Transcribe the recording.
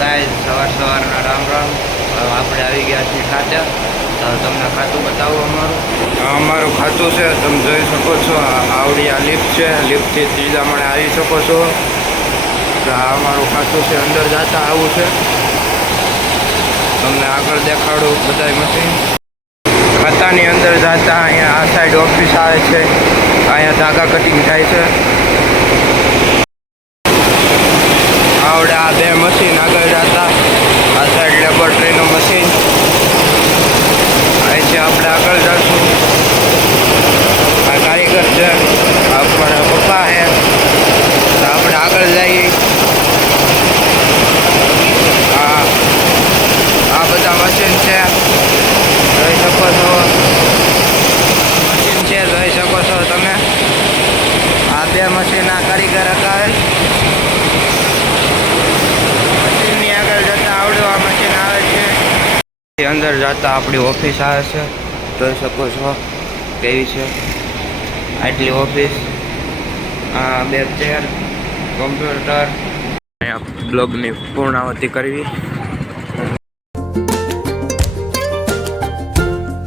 Guys સવારના રામ રામ। આપણે આવી ગયા છીએ ખાતે। તો તમને ખાતું બતાવું અમારું ખાતું છે। તમે જોઈ શકો છો આવડી આ લિફ્ટ છે। લિફ્ટથી ત્રીજા માળે આવી શકો છો। તો આ અમારું ખાતું છે। અંદર જતા આવું છે। તમને આગળ દેખાડું બધાય મશીન। ખાતાની અંદર જતા અહીંયા આ સાઈડ ઓફિસ આવે છે। અહીંયા ધાગા કટિંગ થાય છે। આવડે આ બે મશીન આગળ જતા આ સાઈડ લેબોરેટરીનું મશીન। અહીંથી આપણે આગળ જઈશું। આ કારીગર છે, આપણા પપ્પા છે। તો આપણે આગળ જઈએ। આ બધા મશીન છે, જોઈ શકો છો। મશીન છે, જોઈ શકો છો તમે। આ બે મશીન આ કારીગર હકાવે। મશીનની આગળ જતા આવડું આ મશીન આવે છે। અંદર જતા આપણી ઓફિસ આવે છે, જોઈ શકો છો કેવી છે આટલી ઓફિસ। આ બે ચેર, કમ્પ્યુટર। અહીંયા બ્લોગની પૂર્ણાવતી કરવી।